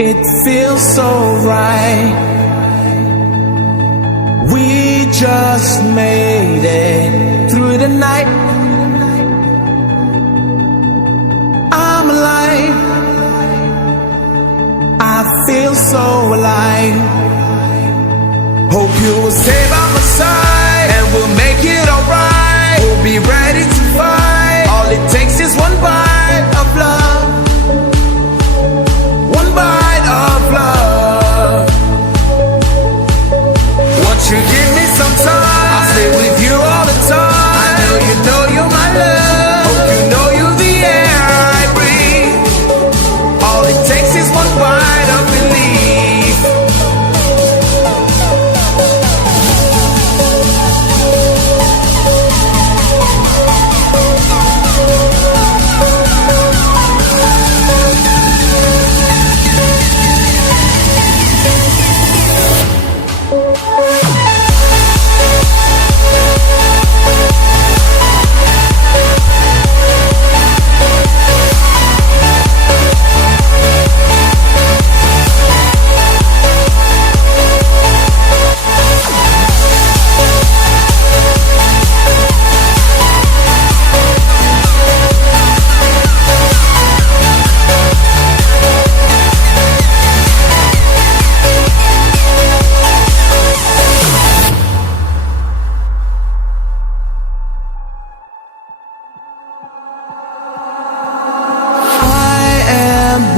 It feels so right. We just made it through the night. I'm alive. I feel so alive. Hope you will stay by my side, and we'll make it alright. We'll be ready to fight. All it takes is one bite of love. One bite of love. Won't you give me some time? I'll stay with you all the time. I know you're my love. Hope you know you're the air I breathe. All it takes is one bite of belief.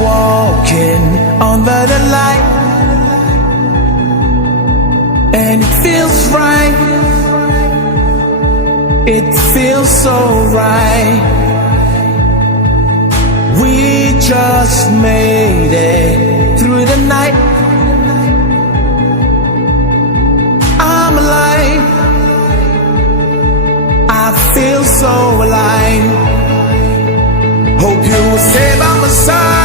Walking under the light, and it feels right. It feels so right. We just made it through the night. I'm alive. I feel so alive. Hope you will stay by my side.